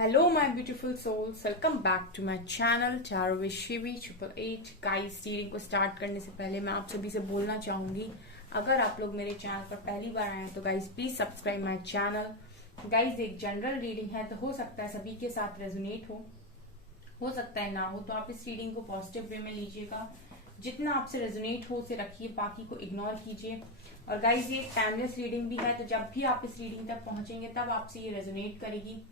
Hello my beautiful souls, welcome back to my channel Tarot with Shivi 888। Guys, reading को start करने से पहले मैं आप सभी से बोलना चाहूंगी, अगर आप लोग मेरे चैनल पर पहली बार आए हैं तो guys please subscribe my channel. Guys, एक जनरल रीडिंग है तो हो सकता है सभी के साथ रेजोनेट हो सकता है ना हो, तो आप इस रीडिंग को पॉजिटिव वे में लीजिएगा। जितना आपसे रेजोनेट हो उसे रखिए, बाकी को इग्नोर कीजिए। और गाइस, ये एक टाइमलेस रीडिंग भी है, तो जब भी आप इस रीडिंग तक पहुंचेंगे तब आपसे ये रेजोनेट करेगी।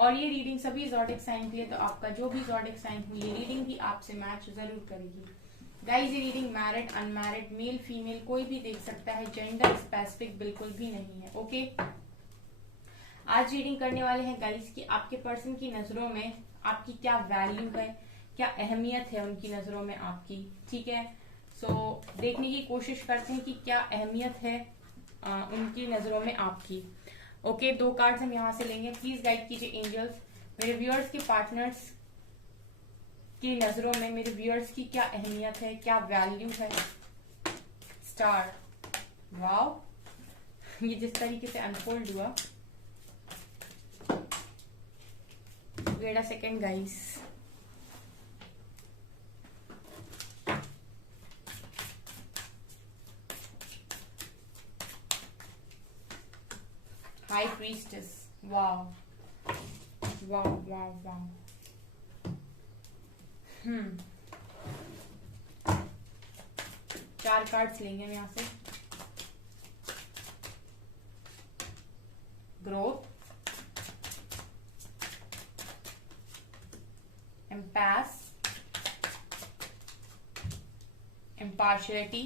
और ये रीडिंग सभी ज़ोडिक साइन की है, तो आपका जो भी ज़ोडिक साइन हो ये रीडिंग भी आपसे मैच जरूर करेगी। गाइस, ये reading married unmarried male female कोई भी देख सकता है, जेंडर स्पेसिफिक बिल्कुल भी नहीं है। ओके, आज रीडिंग करने वाले हैं गाइस कि आपके पर्सन की नजरों में आपकी क्या वैल्यू है, क्या अहमियत है उनकी नजरों में आपकी। ठीक है, सो देखने की कोशिश करते हैं कि क्या अहमियत है उनकी नजरों में आपकी। ओके, दो कार्ड्स हम यहाँ से लेंगे। प्लीज गाइड कीजिए एंजल्स, मेरे व्यूअर्स के पार्टनर्स की नजरों में मेरे व्यूअर्स की क्या अहमियत है, क्या वैल्यू है। स्टार, वाओ, ये जिस तरीके से अनफोल्ड हुआ। Wait a second guys, high priestess, wow wow wow wow. चार कार्ड्स लेंगे हम यहाँ से। Growth, empress, impartiality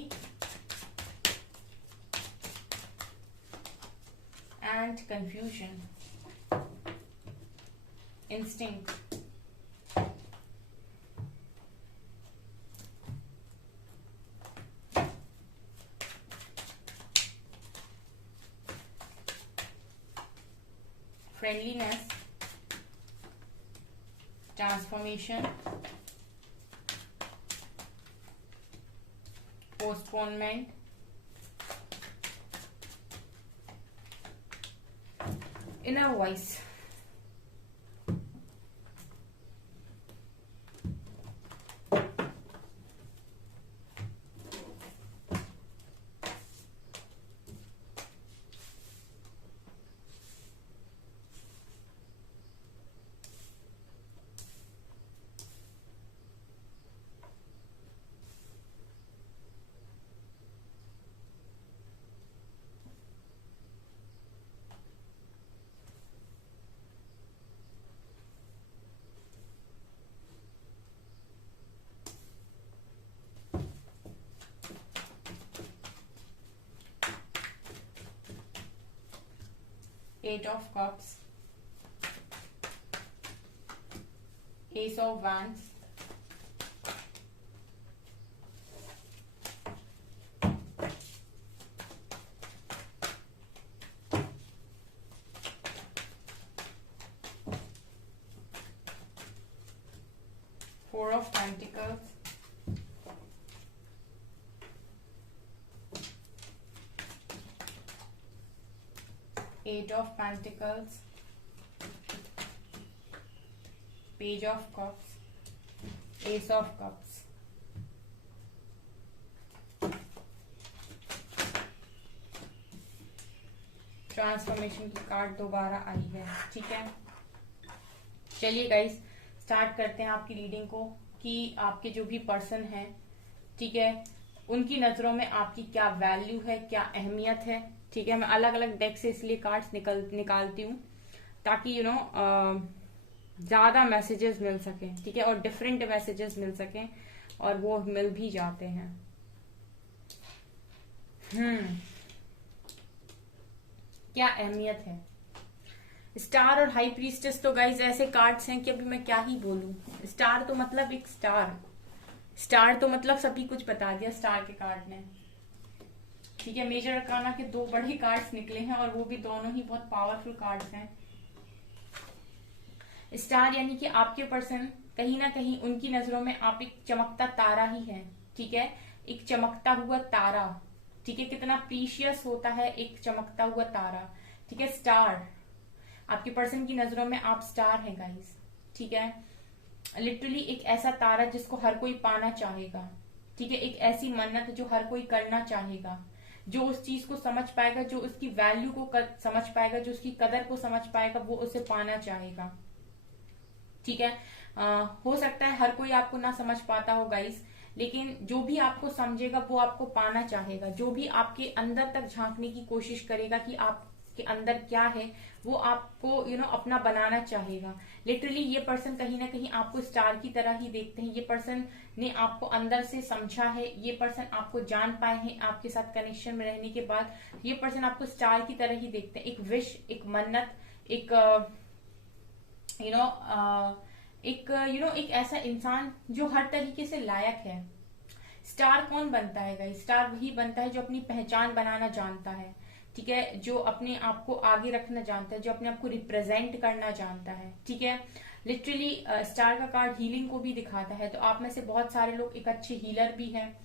and confusion, instinct, friendliness, transformation, postponement, inner voice। Eight of Cups, Ace of Wands, Four of Pentacles, Eight of Pentacles, Page of Cups, Ace of Cups। Transformation की card दोबारा आई है। ठीक है, चलिए guys start करते हैं आपकी reading को कि आपके जो भी पर्सन हैं, ठीक है, उनकी नजरों में आपकी क्या वैल्यू है, क्या अहमियत है। ठीक है, मैं अलग अलग डेक से इसलिए कार्ड्स निकालती हूँ ताकि ज्यादा मैसेजेस मिल सके। ठीक है, और डिफरेंट मैसेजेस मिल सके, और वो मिल भी जाते हैं। क्या अहमियत है। स्टार और हाई प्रीस्टेस तो गाइज ऐसे कार्ड्स हैं कि अभी मैं क्या ही बोलूं। स्टार तो मतलब एक स्टार तो मतलब सभी कुछ बता दिया स्टार के कार्ड ने। ठीक है, मेजर अरकाना के दो बड़े कार्ड्स निकले हैं और वो भी दोनों ही बहुत पावरफुल कार्ड्स हैं। स्टार यानी कि आपके पर्सन कहीं ना कहीं उनकी नजरों में आप एक चमकता तारा ही है। ठीक है, एक चमकता हुआ तारा। ठीक है, कितना प्रीशियस होता है एक चमकता हुआ तारा। ठीक है, स्टार आपके पर्सन की नजरों में आप स्टार हैं गाइस, ठीक है। लिटरली एक ऐसा तारा जिसको हर कोई पाना चाहेगा, ठीक है। एक ऐसी मन्नत जो हर कोई करना चाहेगा, जो उस चीज को समझ पाएगा, जो उसकी वैल्यू को समझ पाएगा, जो उसकी कदर को समझ पाएगा, वो उसे पाना चाहेगा, ठीक है। हो सकता है हर कोई आपको ना समझ पाता हो गाइस, लेकिन जो भी आपको समझेगा वो आपको पाना चाहेगा। जो भी आपके अंदर तक झांकने की कोशिश करेगा कि आपके अंदर क्या है, वो आपको अपना बनाना चाहेगा। लिटरली ये पर्सन कहीं ना कहीं आपको स्टार की तरह ही देखते हैं। ये पर्सन ने आपको अंदर से समझा है, ये पर्सन आपको जान पाए हैं आपके साथ कनेक्शन में रहने के बाद। ये पर्सन आपको स्टार की तरह ही देखते हैं। एक विश, एक मन्नत, एक एक ऐसा इंसान जो हर तरीके से लायक है। स्टार कौन बनता है गाइस? स्टार वही बनता है जो अपनी पहचान बनाना जानता है, ठीक है, जो अपने आप को आगे रखना जानता है, जो अपने आप को रिप्रेजेंट करना जानता है, ठीक है। लिटरली स्टार का कार्ड हीलिंग को भी दिखाता है, तो आप में से बहुत सारे लोग एक अच्छे हीलर भी हैं,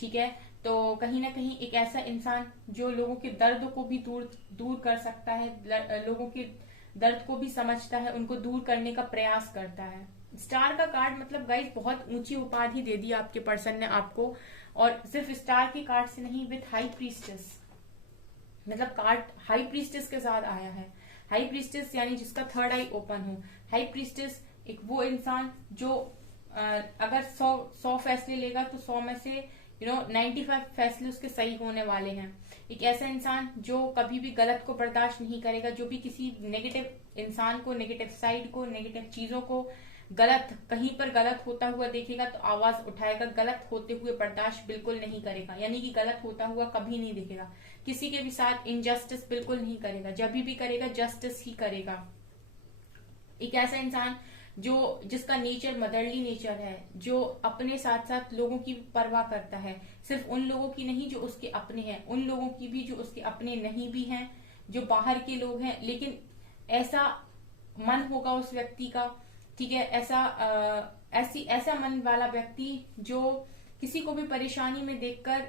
ठीक है। तो कहीं ना कहीं एक ऐसा इंसान जो लोगों के दर्द को भी दूर कर सकता है, लोगों के दर्द को भी समझता है, उनको दूर करने का प्रयास करता है। स्टार का कार्ड मतलब गाइस बहुत ऊंची उपाधि दे दी आपके पर्सन ने आपको, और सिर्फ स्टार के कार्ड से नहीं, विथ हाई प्रीस्टेस, मतलब कार्ड हाई प्रीस्टेस के साथ आया है। हाई प्रीस्टेस यानी जिसका थर्ड आई ओपन हो। हाई प्रीस्टेस एक वो इंसान जो अगर 100 फैसले लेगा तो 100 में से 95 फैसले उसके सही होने वाले हैं। एक ऐसा इंसान जो कभी भी गलत को बर्दाश्त नहीं करेगा, जो भी किसी नेगेटिव इंसान को, नेगेटिव साइड को, नेगेटिव चीजों को, गलत कहीं पर गलत होता हुआ देखेगा तो आवाज उठाएगा, गलत होते हुए बर्दाश्त बिल्कुल नहीं करेगा, यानी कि गलत होता हुआ कभी नहीं दिखेगा। किसी के भी साथ इनजस्टिस बिल्कुल नहीं करेगा, जब भी करेगा जस्टिस ही करेगा। एक ऐसा इंसान जिसका नेचर मदरली नेचर है, जो अपने साथ साथ लोगों की परवाह करता है, सिर्फ उन लोगों की नहीं जो उसके अपने हैं, उन लोगों की भी जो उसके अपने नहीं भी हैं, जो बाहर के लोग हैं, लेकिन ऐसा मन होगा उस व्यक्ति का, ठीक है, ऐसा मन वाला व्यक्ति जो किसी को भी परेशानी में देखकर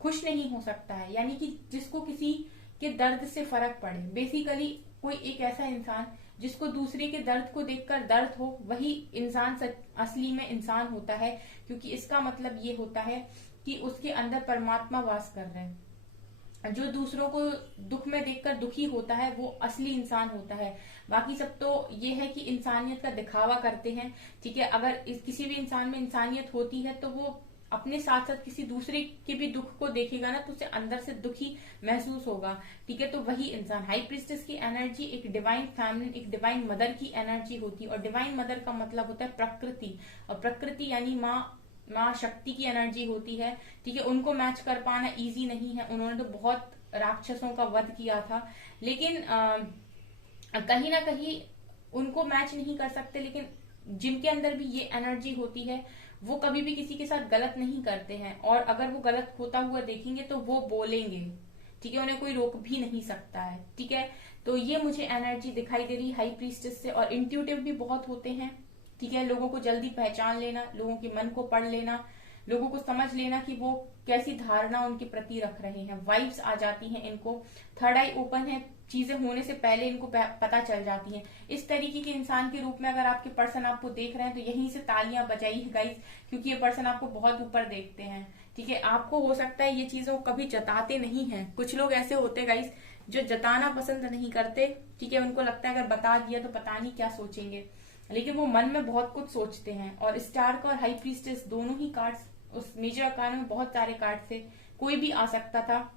खुश नहीं हो सकता है, यानी कि जिसको किसी के दर्द से फर्क पड़े। बेसिकली कोई एक ऐसा इंसान जिसको दूसरे के दर्द को देखकर दर्द हो, वही इंसान असली में इंसान होता है, क्योंकि इसका मतलब ये होता है कि उसके अंदर परमात्मा वास कर रहे हैं। जो दूसरों को दुख में देखकर दुखी होता है वो असली इंसान होता है। बाकी सब तो ये है कि इंसानियत का दिखावा करते हैं, ठीक है। अगर किसी भी इंसान में इंसानियत होती है तो वो अपने साथ साथ किसी दूसरे के भी दुख को देखेगा ना, तो उसे अंदर से दुखी महसूस होगा, ठीक है। तो वही इंसान, हाई प्रीस्टेस की एनर्जी एक डिवाइन फैमिली, एक डिवाइन मदर की एनर्जी होती है, और डिवाइन मदर का मतलब होता है प्रकृति, और प्रकृति यानी माँ शक्ति की एनर्जी होती है, ठीक है। उनको मैच कर पाना इजी नहीं है, उन्होंने तो बहुत राक्षसों का वध किया था, लेकिन कहीं ना कहीं उनको मैच नहीं कर सकते। लेकिन जिनके अंदर भी ये एनर्जी होती है वो कभी भी किसी के साथ गलत नहीं करते हैं, और अगर वो गलत होता हुआ देखेंगे तो वो बोलेंगे, ठीक है, उन्हें कोई रोक भी नहीं सकता है, ठीक है। तो ये मुझे एनर्जी दिखाई दे रही हाई प्रीस्टेस से। और इंट्यूटिव भी बहुत होते हैं, ठीक है, लोगों को जल्दी पहचान लेना, लोगों के मन को पढ़ लेना, लोगों को समझ लेना कि वो कैसी धारणा उनके प्रति रख रहे हैं। वाइब्स आ जाती हैं इनको, थर्ड आई ओपन है, चीजें होने से पहले इनको पता चल जाती हैं। इस तरीके के इंसान के रूप में अगर आपके पर्सन आपको देख रहे हैं तो यहीं से तालियां बजाइए गाइस, क्योंकि ये पर्सन आपको बहुत ऊपर देखते हैं, ठीक है। आपको हो सकता है ये चीजों को कभी जताते नहीं है, कुछ लोग ऐसे होते हैं गाइस जो जताना पसंद नहीं करते, ठीक है। उनको लगता है अगर बता दिया तो पता नहीं क्या सोचेंगे, लेकिन वो मन में बहुत कुछ सोचते हैं। और स्टार का और हाई प्रीस्टेस दोनों ही कार्ड्स, उस मेजर अरकाना में बहुत सारे कार्ड थे, कोई भी आ सकता था,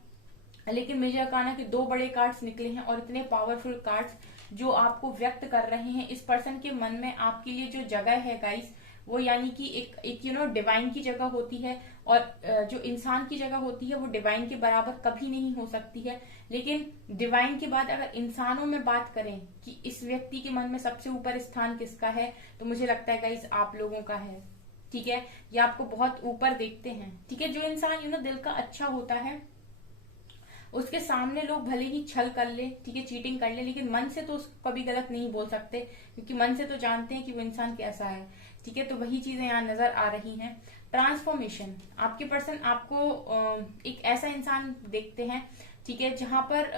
लेकिन मेजर अरकाना के 2 बड़े कार्ड्स निकले हैं, और इतने पावरफुल कार्ड्स जो आपको व्यक्त कर रहे हैं इस पर्सन के मन में आपके लिए जो जगह है गाइस, वो यानी कि एक डिवाइन की जगह होती है, और जो इंसान की जगह होती है वो डिवाइन के बराबर कभी नहीं हो सकती है। लेकिन डिवाइन के बाद अगर इंसानों में बात करें कि इस व्यक्ति के मन में सबसे ऊपर स्थान किसका है, तो मुझे लगता है गाइस आप लोगों का है, ठीक है। ये आपको बहुत ऊपर देखते हैं, ठीक है। जो इंसान दिल का अच्छा होता है उसके सामने लोग भले ही छल कर ले, ठीक है, चीटिंग कर ले, लेकिन मन से तो उसको कभी गलत नहीं बोल सकते, क्योंकि मन से तो जानते हैं कि वो इंसान कैसा है, ठीक है। तो वही चीजें यहाँ नजर आ रही हैं। ट्रांसफॉर्मेशन, आपके पर्सन आपको एक ऐसा इंसान देखते हैं, ठीक है, जहां पर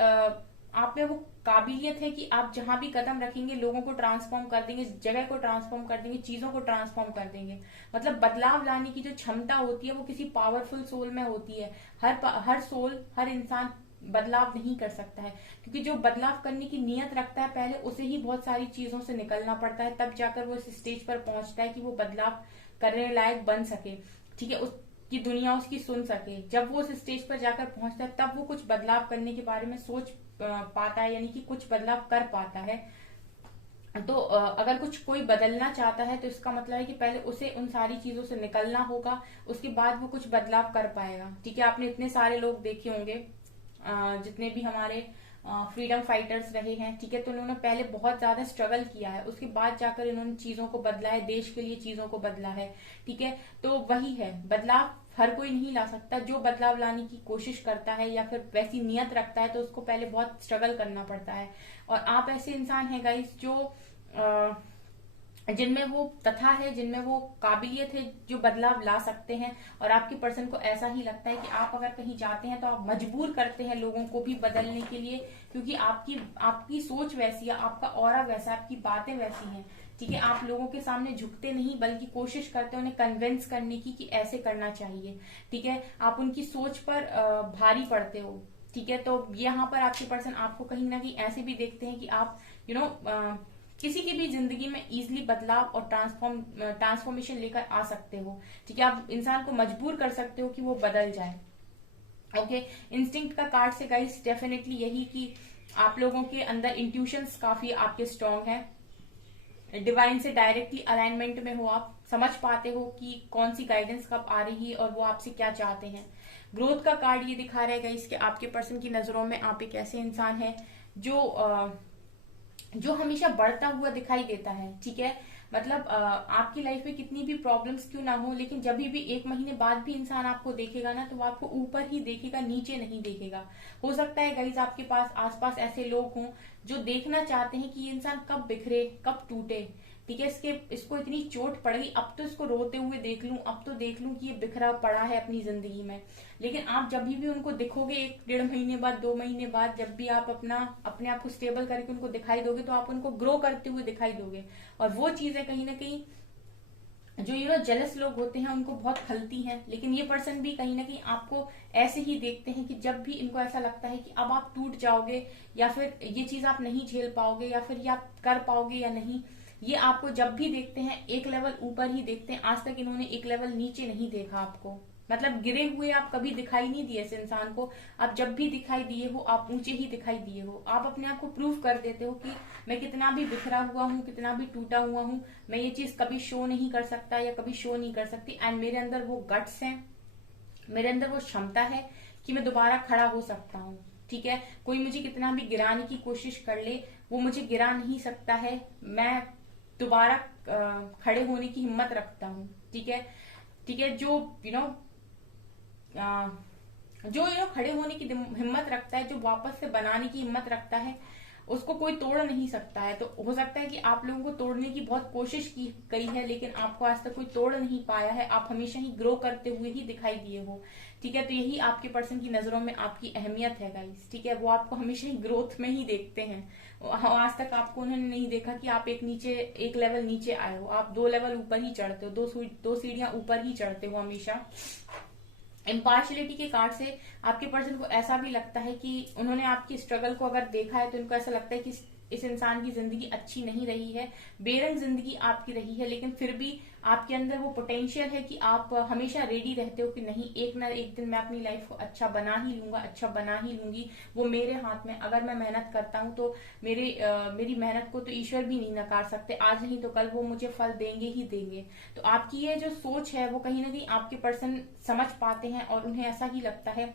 आप में वो काबिलियत है कि आप जहां भी कदम रखेंगे लोगों को ट्रांसफॉर्म कर देंगे, जगह को ट्रांसफॉर्म कर देंगे, चीजों को ट्रांसफॉर्म कर देंगे। मतलब बदलाव लाने की जो क्षमता होती है वो किसी पावरफुल सोल में होती है। हर सोल, हर इंसान बदलाव नहीं कर सकता है, क्योंकि जो बदलाव करने की नीयत रखता है पहले उसे ही बहुत सारी चीजों से निकलना पड़ता है, तब जाकर वो इस स्टेज पर पहुंचता है कि वो बदलाव करने लायक बन सके। ठीक है, उसकी दुनिया उसकी सुन सके। जब वो उस स्टेज पर जाकर पहुंचता है तब वो कुछ बदलाव करने के बारे में सोच पाता है, यानी कि कुछ बदलाव कर पाता है। तो अगर कुछ कोई बदलना चाहता है तो इसका मतलब है कि पहले उसे उन सारी चीजों से निकलना होगा, उसके बाद वो कुछ बदलाव कर पाएगा। ठीक है, आपने इतने सारे लोग देखे होंगे जितने भी हमारे फ्रीडम फाइटर्स रहे हैं, ठीक है, तो उन्होंने पहले बहुत ज्यादा स्ट्रगल किया है, उसके बाद जाकर इन्होंने चीजों को बदला है, देश के लिए चीजों को बदला है। ठीक है, तो वही है, बदलाव हर कोई नहीं ला सकता। जो बदलाव लाने की कोशिश करता है या फिर वैसी नियत रखता है तो उसको पहले बहुत स्ट्रगल करना पड़ता है। और आप ऐसे इंसान हैं गाइस जो जिनमें वो तथा है, जिनमें वो काबिलियत है, जो बदलाव ला सकते हैं। और आपके पर्सन को ऐसा ही लगता है कि आप अगर कहीं जाते हैं तो आप मजबूर करते हैं लोगों को भी बदलने के लिए, क्योंकि आपकी सोच वैसी है, आपका ऑरा वैसा है, आपकी बातें वैसी हैं। ठीक है, आप लोगों के सामने झुकते नहीं बल्कि कोशिश करते हैं उन्हें कन्विंस करने की कि ऐसे करना चाहिए। ठीक है, आप उनकी सोच पर भारी पड़ते हो। ठीक है, तो यहाँ पर आपके पर्सन आपको कहीं ना कहीं ऐसे भी देखते हैं कि आप किसी की भी जिंदगी में इजिली बदलाव और ट्रांसफॉर्मेशन लेकर आ सकते हो। ठीक है, आप इंसान को मजबूर कर सकते हो कि वो बदल जाए। ओके, इंस्टिंक्ट का कार्ड से गाइस डेफिनेटली यही कि आप लोगों के अंदर इंट्यूशंस काफी आपके स्ट्रांग है, डिवाइन से डायरेक्टली अलाइनमेंट में हो, आप समझ पाते हो कि कौन सी गाइडेंस कब आ रही है और वो आपसे क्या चाहते हैं। ग्रोथ का कार्ड ये दिखा रहा है गाइस कि आपके पर्सन की नजरों में आप एक ऐसे इंसान है जो हमेशा बढ़ता हुआ दिखाई देता है। ठीक है, मतलब आपकी लाइफ में कितनी भी प्रॉब्लम्स क्यों ना हो, लेकिन जब भी 1 महीने बाद भी इंसान आपको देखेगा ना तो वो आपको ऊपर ही देखेगा, नीचे नहीं देखेगा। हो सकता है गाइस आपके पास आसपास ऐसे लोग हों जो देखना चाहते हैं कि ये इंसान कब बिखरे, कब टूटे। ठीक है, इसको इतनी चोट पड़ गई, अब तो इसको रोते हुए देख लूं, अब तो देख लूं कि ये बिखरा पड़ा है अपनी जिंदगी में। लेकिन आप जब भी उनको दिखोगे 1-1.5 महीने बाद, 2 महीने बाद, जब भी आप अपने आप को स्टेबल करके उनको दिखाई दोगे तो आप उनको ग्रो करते हुए दिखाई दोगे। और वो चीजें कहीं ना कहीं जो जेलस लोग होते हैं उनको बहुत खलती हैं। लेकिन ये पर्सन भी कहीं ना कहीं आपको ऐसे ही देखते हैं कि जब भी इनको ऐसा लगता है कि अब आप टूट जाओगे या फिर ये चीज आप नहीं झेल पाओगे या फिर ये आप कर पाओगे या नहीं, ये आपको जब भी देखते हैं एक लेवल ऊपर ही देखते हैं। आज तक इन्होंने एक लेवल नीचे नहीं देखा आपको, मतलब गिरे हुए आप कभी दिखाई नहीं दिए इस इंसान को। आप जब भी दिखाई दिए हो आप ऊंचे ही दिखाई दिए हो। आप अपने आप को प्रूव कर देते हो कि मैं कितना भी बिखरा हुआ हूँ, कितना भी टूटा हुआ हूँ, मैं ये चीज कभी शो नहीं कर सकता या कभी शो नहीं कर सकती। एंड मेरे अंदर वो गट्स है, मेरे अंदर वो क्षमता है कि मैं दोबारा खड़ा हो सकता हूँ। ठीक है, कोई मुझे कितना भी गिराने की कोशिश कर ले वो मुझे गिरा नहीं सकता है, मैं दोबारा खड़े होने की हिम्मत रखता हूँ। ठीक है, ठीक है, जो खड़े होने की हिम्मत रखता है, जो वापस से बनाने की हिम्मत रखता है, उसको कोई तोड़ नहीं सकता है। तो हो सकता है कि आप लोगों को तोड़ने की बहुत कोशिश की गई है लेकिन आपको आज तक कोई तोड़ नहीं पाया है, आप हमेशा ही ग्रो करते हुए ही दिखाई दिए हो। ठीक है, तो यही आपके पर्सन की नजरों में आपकी अहमियत है गाइस। ठीक है, वो आपको हमेशा ही ग्रोथ में ही देखते हैं। आज तक आपको उन्होंने नहीं देखा कि आप एक लेवल नीचे आए हो, आप 2 लेवल ऊपर ही चढ़ते हो, 2 सीढ़ियां ऊपर ही चढ़ते हो हमेशा। इम्पार्शलिटी के कार्ड से आपके पर्सन को ऐसा भी लगता है कि उन्होंने आपकी स्ट्रगल को अगर देखा है तो उनको ऐसा लगता है कि इस इंसान की जिंदगी अच्छी नहीं रही है, बेरंग जिंदगी आपकी रही है, लेकिन फिर भी आपके अंदर वो पोटेंशियल है कि आप हमेशा रेडी रहते हो कि नहीं, एक ना एक दिन मैं अपनी लाइफ को अच्छा बना ही लूंगा, अच्छा बना ही लूंगी। वो मेरे हाथ में, अगर मैं मेहनत करता हूँ तो मेरी मेहनत को तो ईश्वर भी नहीं नकार सकते, आज नहीं तो कल वो मुझे फल देंगे ही देंगे। तो आपकी ये जो सोच है वो कहीं ना कहीं आपके पर्सन समझ पाते हैं और उन्हें ऐसा ही लगता है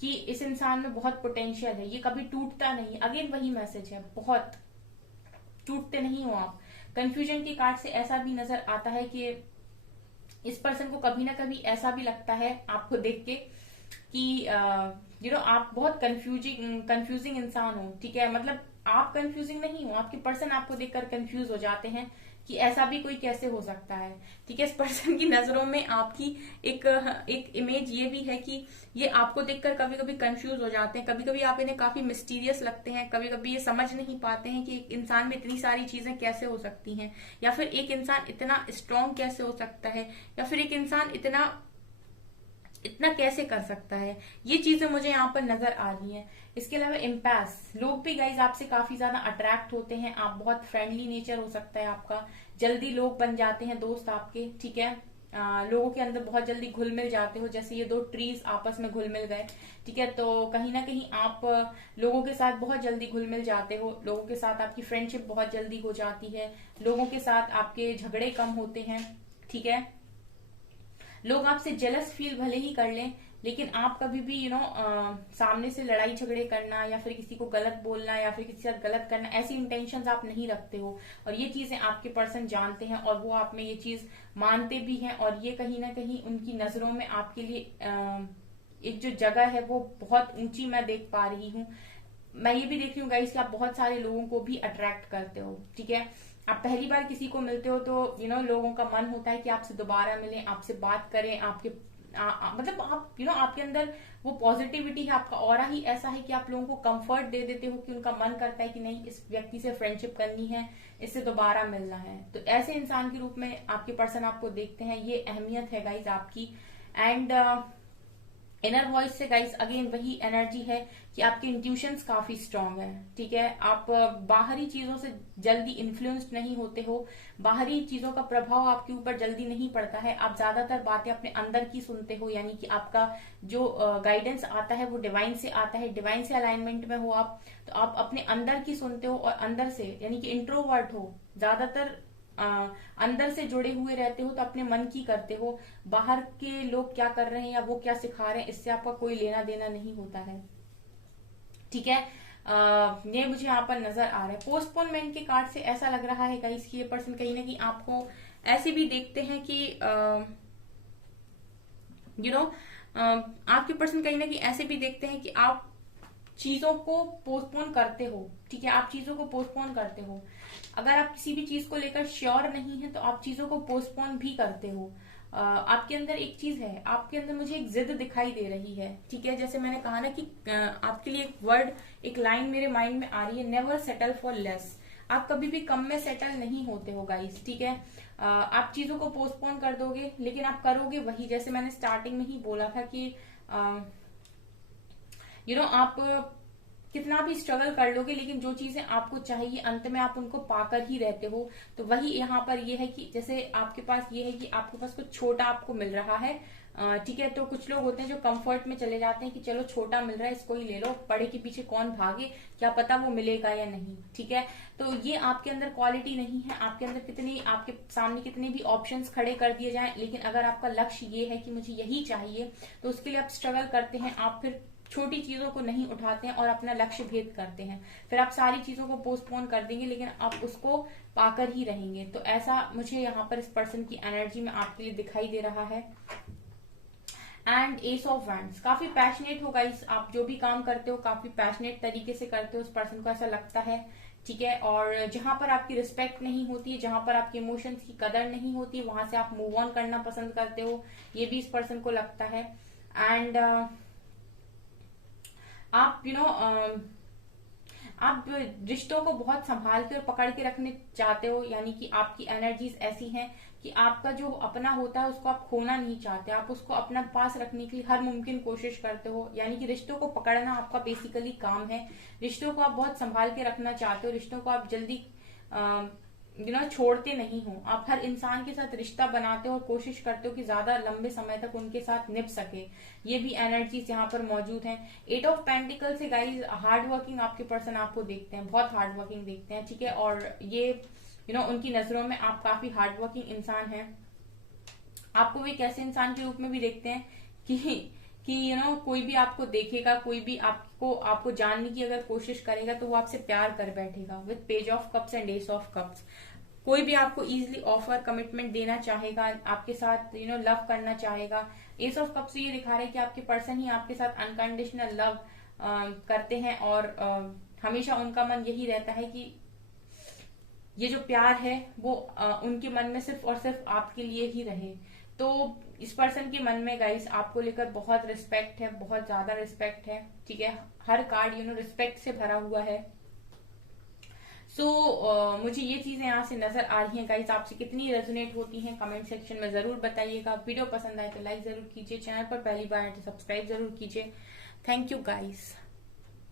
कि इस इंसान में बहुत पोटेंशियल है, ये कभी टूटता नहीं। अगेन वही मैसेज है, बहुत टूटते नहीं हो आप। कंफ्यूजन के कार्ड से ऐसा भी नजर आता है कि इस पर्सन को कभी ना कभी ऐसा भी लगता है आपको देख के कि आप बहुत कंफ्यूजिंग इंसान हो। ठीक है, मतलब आप कंफ्यूजिंग नहीं हो, आपके पर्सन आपको देखकर कंफ्यूज हो जाते हैं कि ऐसा भी कोई कैसे हो सकता है। ठीक है, इस पर्सन की नजरों में आपकी एक एक इमेज ये भी है कि ये आपको देखकर कभी कभी कंफ्यूज हो जाते हैं, कभी कभी आप इन्हें काफी मिस्टीरियस लगते हैं, कभी कभी ये समझ नहीं पाते हैं कि एक इंसान में इतनी सारी चीजें कैसे हो सकती हैं, या फिर एक इंसान इतना स्ट्रांग कैसे हो सकता है, या फिर एक इंसान इतना इतना कैसे कर सकता है। ये चीजें मुझे यहाँ पर नजर आ रही हैं। इसके अलावा इम्पैस लोग भी गाइज आपसे काफी ज्यादा अट्रैक्ट होते हैं, आप बहुत फ्रेंडली नेचर हो सकता है आपका, जल्दी लोग बन जाते हैं दोस्त आपके। ठीक है, लोगों के अंदर बहुत जल्दी घुल मिल जाते हो, जैसे ये दो ट्रीज आपस में घुल मिल गए। ठीक है, तो कहीं ना कहीं आप लोगों के साथ बहुत जल्दी घुल मिल जाते हो, लोगों के साथ आपकी फ्रेंडशिप बहुत जल्दी हो जाती है, लोगों के साथ आपके झगड़े कम होते हैं। ठीक है, लोग आपसे जेलस फील भले ही कर लें, लेकिन आप कभी भी सामने से लड़ाई झगड़े करना या फिर किसी को गलत बोलना या फिर किसी के साथ गलत करना, ऐसी इंटेंशंस आप नहीं रखते हो। और ये चीजें आपके पर्सन जानते हैं और वो आप में ये चीज मानते भी हैं, और ये कहीं ना कहीं उनकी नजरों में आपके लिए एक जो जगह है वो बहुत ऊंची मैं देख पा रही हूँ। मैं ये भी देख रही हूँ गाइस कि आप बहुत सारे लोगों को भी अट्रैक्ट करते हो। ठीक है, आप पहली बार किसी को मिलते हो तो लोगों का मन होता है कि आपसे दोबारा मिलें, आपसे बात करें, आपके मतलब आप आपके अंदर वो पॉजिटिविटी है, आपका ऑरा ही ऐसा है कि आप लोगों को कंफर्ट दे देते हो कि उनका मन करता है कि नहीं, इस व्यक्ति से फ्रेंडशिप करनी है, इससे दोबारा मिलना है। तो ऐसे इंसान के रूप में आपके पर्सन आपको देखते हैं, ये अहमियत है गाइज आपकी। एंड इनर वॉइस से गाइस अगेन वही एनर्जी है कि आपके इंट्यूशंस काफी स्ट्रांग है। ठीक है, आप बाहरी चीजों से जल्दी इन्फ्लुएंस्ड नहीं होते हो, बाहरी चीजों का प्रभाव आपके ऊपर जल्दी नहीं पड़ता है, आप ज्यादातर बातें अपने अंदर की सुनते हो, यानी कि आपका जो गाइडेंस आता है वो डिवाइन से आता है, डिवाइन से अलाइनमेंट में हो आप, तो आप अपने अंदर की सुनते हो और अंदर से, यानी कि इंट्रोवर्ट हो, ज्यादातर अंदर से जुड़े हुए रहते हो, तो अपने मन की करते हो, बाहर के लोग क्या कर रहे हैं या वो क्या सिखा रहे हैं इससे आपका कोई लेना देना नहीं होता है। ठीक है, ये मुझे यहाँ पर नजर आ रहा है। पोस्टपोनमेंट के कार्ड से ऐसा लग रहा है गाइस कि ये पर्सन कहीं ना कहीं आपको ऐसे भी देखते हैं कि आपके पर्सन कहीं ना कहीं ऐसे भी देखते हैं कि आप चीजों को पोस्टपोन करते हो। ठीक है, आप चीजों को पोस्टपोन करते हो, अगर आप किसी भी चीज को लेकर श्योर नहीं है तो आप चीजों को पोस्टपोन भी करते हो। आपके अंदर एक चीज है, आपके अंदर मुझे एक जिद दिखाई दे रही है। ठीक है, जैसे मैंने कहा ना कि आपके लिए एक वर्ड, एक लाइन मेरे माइंड में आ रही है, नेवर सेटल फॉर लेस। आप कभी भी कम में सेटल नहीं होते हो गाइस। ठीक है, आप चीजों को पोस्टपोन कर दोगे लेकिन आप करोगे वही, जैसे मैंने स्टार्टिंग में ही बोला था कि आप कितना भी स्ट्रगल कर लोगे लेकिन जो चीजें आपको चाहिए अंत में आप उनको पाकर ही रहते हो। तो वही यहाँ पर ये है कि जैसे आपके पास ये है कि आपके पास कुछ छोटा आपको मिल रहा है। ठीक है, तो कुछ लोग होते हैं जो कंफर्ट में चले जाते हैं कि चलो छोटा मिल रहा है इसको ही ले लो, बड़े के पीछे कौन भागे, क्या पता वो मिलेगा या नहीं। ठीक है, तो ये आपके अंदर क्वालिटी नहीं है। आपके अंदर कितने, आपके सामने कितने भी ऑप्शंस खड़े कर दिए जाएं, लेकिन अगर आपका लक्ष्य ये है कि मुझे यही चाहिए तो उसके लिए आप स्ट्रगल करते हैं, आप फिर छोटी चीजों को नहीं उठाते हैं और अपना लक्ष्य भेद करते हैं, फिर आप सारी चीजों को पोस्टपोन कर देंगे लेकिन आप उसको पाकर ही रहेंगे। तो ऐसा मुझे यहाँ पर इस पर्सन की एनर्जी में आपके लिए दिखाई दे रहा है। एंड एस ऑफ वैंड्स, काफी पैशनेट हो गाइस, आप जो भी काम करते हो काफी पैशनेट तरीके से करते हो, उस पर्सन को ऐसा लगता है। ठीक है, और जहां पर आपकी रिस्पेक्ट नहीं होती है, जहां पर आपके इमोशंस की कदर नहीं होती, वहां से आप मूव ऑन करना पसंद करते हो, ये भी इस पर्सन को लगता है। एंड आप आप रिश्तों को बहुत संभाल के और पकड़ के रखने चाहते हो, यानी कि आपकी एनर्जीज ऐसी हैं कि आपका जो अपना होता है उसको आप खोना नहीं चाहते, आप उसको अपना पास रखने के लिए हर मुमकिन कोशिश करते हो, यानी कि रिश्तों को पकड़ना आपका बेसिकली काम है। रिश्तों को आप बहुत संभाल के रखना चाहते हो, रिश्तों को आप जल्दी छोड़ते नहीं हो, आप हर इंसान के साथ रिश्ता बनाते हो और कोशिश करते हो कि ज्यादा लंबे समय तक उनके साथ निभ सके। ये भी एनर्जीज यहाँ पर मौजूद हैं। 8 ऑफ पेंटिकल से गाइज हार्ड वर्किंग आपके पर्सन आपको देखते हैं, बहुत हार्ड वर्किंग देखते हैं। ठीक है, और ये उनकी नजरों में आप काफी हार्ड वर्किंग इंसान हैं। आपको भी कैसे इंसान के रूप में भी देखते हैं कि कोई भी आपको देखेगा, कोई भी आपको जानने की अगर कोशिश करेगा तो वो आपसे प्यार कर बैठेगा। With page of cups and S of cups, कोई भी आपको इजीली ऑफर कमिटमेंट देना चाहेगा, आपके साथ लव करना चाहेगा। एस ऑफ कप्स ये दिखा रहा है कि आपके पर्सन ही आपके साथ अनकंडीशनल लव करते हैं और हमेशा उनका मन यही रहता है कि ये जो प्यार है वो उनके मन में सिर्फ और सिर्फ आपके लिए ही रहे। तो इस पर्सन के मन में गाइस आपको लेकर बहुत रिस्पेक्ट है, बहुत ज्यादा रिस्पेक्ट है, ठीक है। हर कार्ड रिस्पेक्ट से भरा हुआ है। मुझे ये चीजें यहाँ से नजर आ रही हैं गाइस। आपसे कितनी रेजोनेट होती हैं कमेंट सेक्शन में जरूर बताइएगा। वीडियो पसंद आए तो लाइक जरूर कीजिए, चैनल पर पहली बार आए तो सब्सक्राइब जरूर कीजिए। Thank you guys.